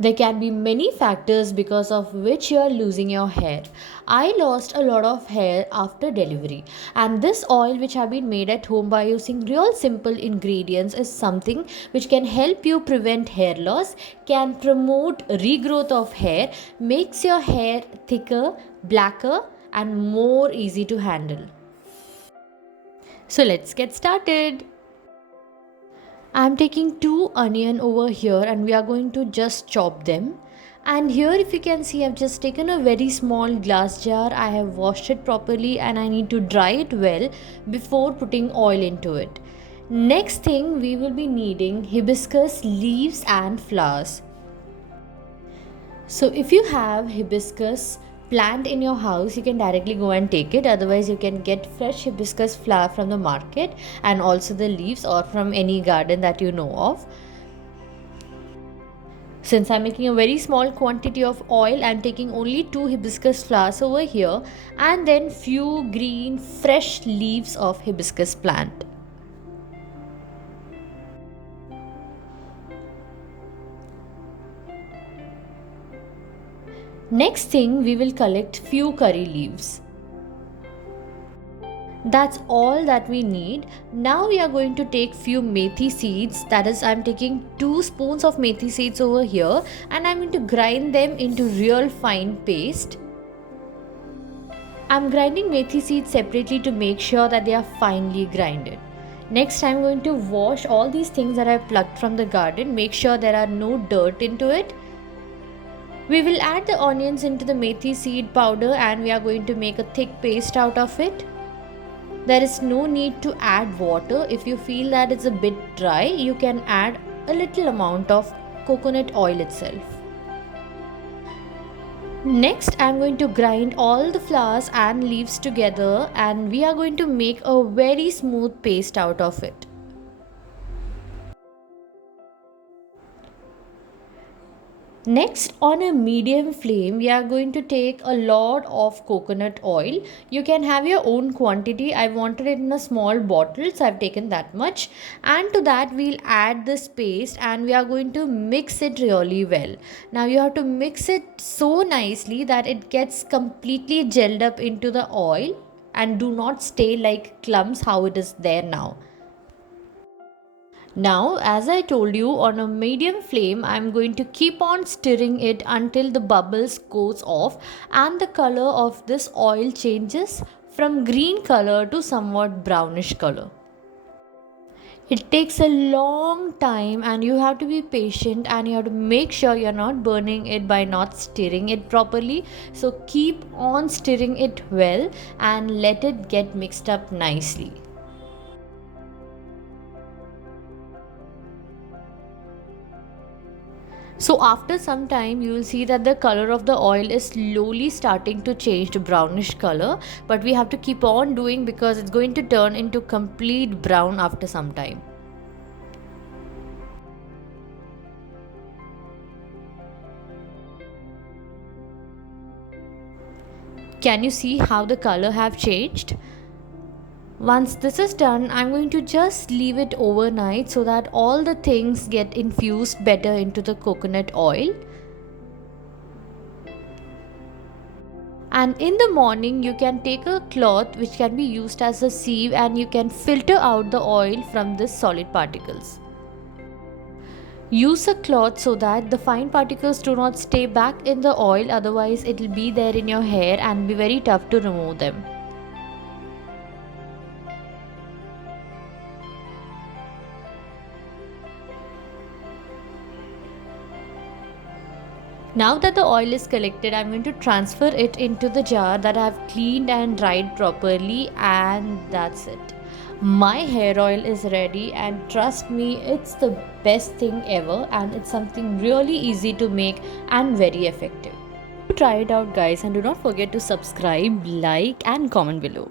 There can be many factors because of which you are losing your hair. I lost a lot of hair after delivery, and this oil, which have been made at home by using real simple ingredients, is something which can help you prevent hair loss, can promote regrowth of hair, makes your hair thicker, blacker, and more easy to handle. So let's get started. I'm taking two onion over here and we are going to just chop them. And here, if you can see, I've just taken a very small glass jar. I have washed it properly and I need to dry it well before putting oil into it. Next thing, we will be needing hibiscus leaves and flowers. So if you have hibiscus plant in your house, you can directly go and take it. Otherwise, you can get fresh hibiscus flower from the market and also the leaves or from any garden that you know of. Since I'm making a very small quantity of oil, I'm taking only two hibiscus flowers over here and then few green fresh leaves of hibiscus plant. Next thing, we will collect few curry leaves. That's all that we need. Now we are going to take few methi seeds. That is, I'm taking 2 spoons of methi seeds over here and I'm going to grind them into real fine paste. I'm grinding methi seeds separately to make sure that they are finely grinded. Next, I'm going to wash all these things that I plucked from the garden. Make sure there are no dirt into it. We will add the onions into the methi seed powder and we are going to make a thick paste out of it. There is no need to add water. If you feel that it's a bit dry, you can add a little amount of coconut oil itself. Next, I'm going to grind all the flowers and leaves together and we are going to make a very smooth paste out of it. Next, on a medium flame, we are going to take a lot of coconut oil. You can have your own quantity. I wanted it in a small bottle, so I've taken that much. And to that, we'll add this paste and we are going to mix it really well. Now, you have to mix it so nicely that it gets completely gelled up into the oil and do not stay like clumps how it is there now. Now, as I told you, on a medium flame, I'm going to keep on stirring it until the bubbles goes off and the color of this oil changes from green color to somewhat brownish color. It takes a long time and you have to be patient and you have to make sure you're not burning it by not stirring it properly. So keep on stirring it well and let it get mixed up nicely. So after some time you will see that the color of the oil is slowly starting to change to brownish color, but we have to keep on doing because it's going to turn into complete brown after some time. Can you see how the color have changed? Once this is done, I'm going to just leave it overnight so that all the things get infused better into the coconut oil. And in the morning, you can take a cloth which can be used as a sieve and you can filter out the oil from this solid particles. Use a cloth so that the fine particles do not stay back in the oil, otherwise it will be there in your hair and be very tough to remove them. Now that the oil is collected, I'm going to transfer it into the jar that I have cleaned and dried properly, and that's it. My hair oil is ready, and trust me, it's the best thing ever and it's something really easy to make and very effective. Try it out, guys, and do not forget to subscribe, like and comment below.